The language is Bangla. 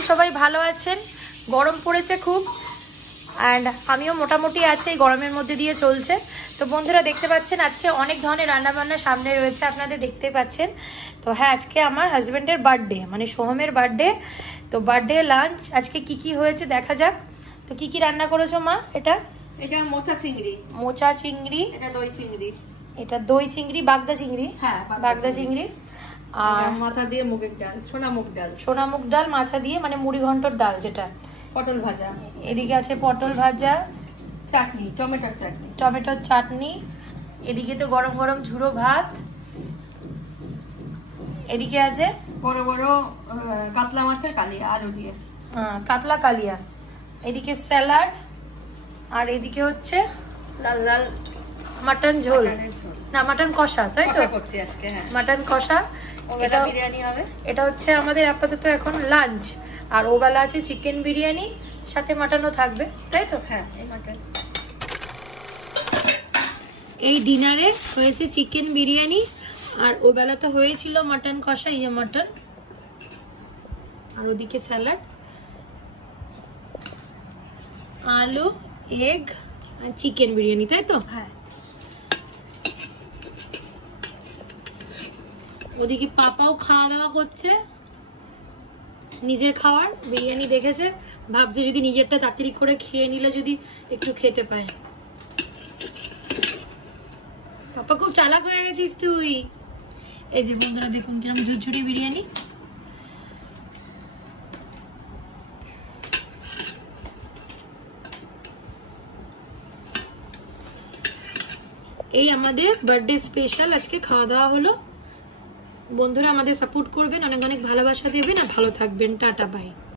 করছি সবাই ভালো আছেন। গরম পড়েছে খুব, অ্যান্ড আমিও মোটামুটি আছি, এই গরমের মধ্যে দিয়ে চলছে। তো বন্ধুরা দেখতে পাচ্ছেন আজকে অনেক ধরনের রান্নাবান্না সামনে রয়েছে, আপনাদের দেখতে পাচ্ছেন। তো হ্যাঁ, আজকে আমার হাজব্যান্ডের বার্থডে, মানে সোহমের বার্থডে। তো বার্থডে লাঞ্চ আজকে কি কি হয়েছে দেখা যাক। তো কি কি রান্না করেছো মা? এটা মোচা চিংড়ি। মোচা চিংড়ি, এটা দই চিংড়ি। এটা দই চিংড়ি, বাগদা চিংড়ি। হ্যাঁ, বাগদা চিংড়ি। আর মাথা দিয়ে মুগের ডাল, সোনা মুগ ডাল। সোনা মুগ ডাল মাথা দিয়ে, মানে মুড়ি ঘন্টর ডাল যেটা। পটল ভাজা। এদিকে আছে পটল ভাজা, চাটনি, টমেটোর চাটনি। টমেটোর চাটনি। এদিকে তো গরম গরম ঝুড়ো ভাত। এদিকে আছে বড় বড় কাতলা মাছের কালিয়া আলু দিয়ে। কাতলা কালিয়া। এদিকে স্যালাড, আর এদিকে হচ্ছে লাল লাল মাটন ঝোল, না মাটন কষা, তাই তো? করছি আজকে, হ্যাঁ। মাটন কষা। এটা বিরিয়ানি হবে। এটা হচ্ছে আমাদের আপাতত এখন লাঞ্চ। আর ওবেলা আছে চিকেন বিরিয়ানি, সাথে মাটনও থাকবে, তাই তো? হ্যাঁ, এই মাটন। এই ডিনারে হয়েছে চিকেন বিরিয়ানি, আর ওবেলা তো হয়েছিল মাটন কষা, এই যে মাটন, আর ওদিকে স্যালাড, আলু, এগ আর চিকেন বিরিয়ানি, তাই তো? হ্যাঁ। ওদিকে পাপাও খাওয়া দাওয়া করছে, নিজের খাওয়ার বিরিয়ানি দেখেছে, ভাবছে যদি নিজেরটা তাড়াতাড়ি করে খেয়ে নিলে যদি একটু খেতে পায়। পাপা খুব চালাক হয়ে গেছিস তুই। এই যে বন্ধুরা দেখুন কিরকম ঝুরঝুরি বিরিয়ানি। এই আমাদের বার্থডে স্পেশাল আজকে খাওয়া দাওয়া হলো। বন্ধুরা আমাদের সাপোর্ট করবেন, অনেক অনেক ভালোবাসা দেবেন, আর ভালো থাকবেন। Tata, by.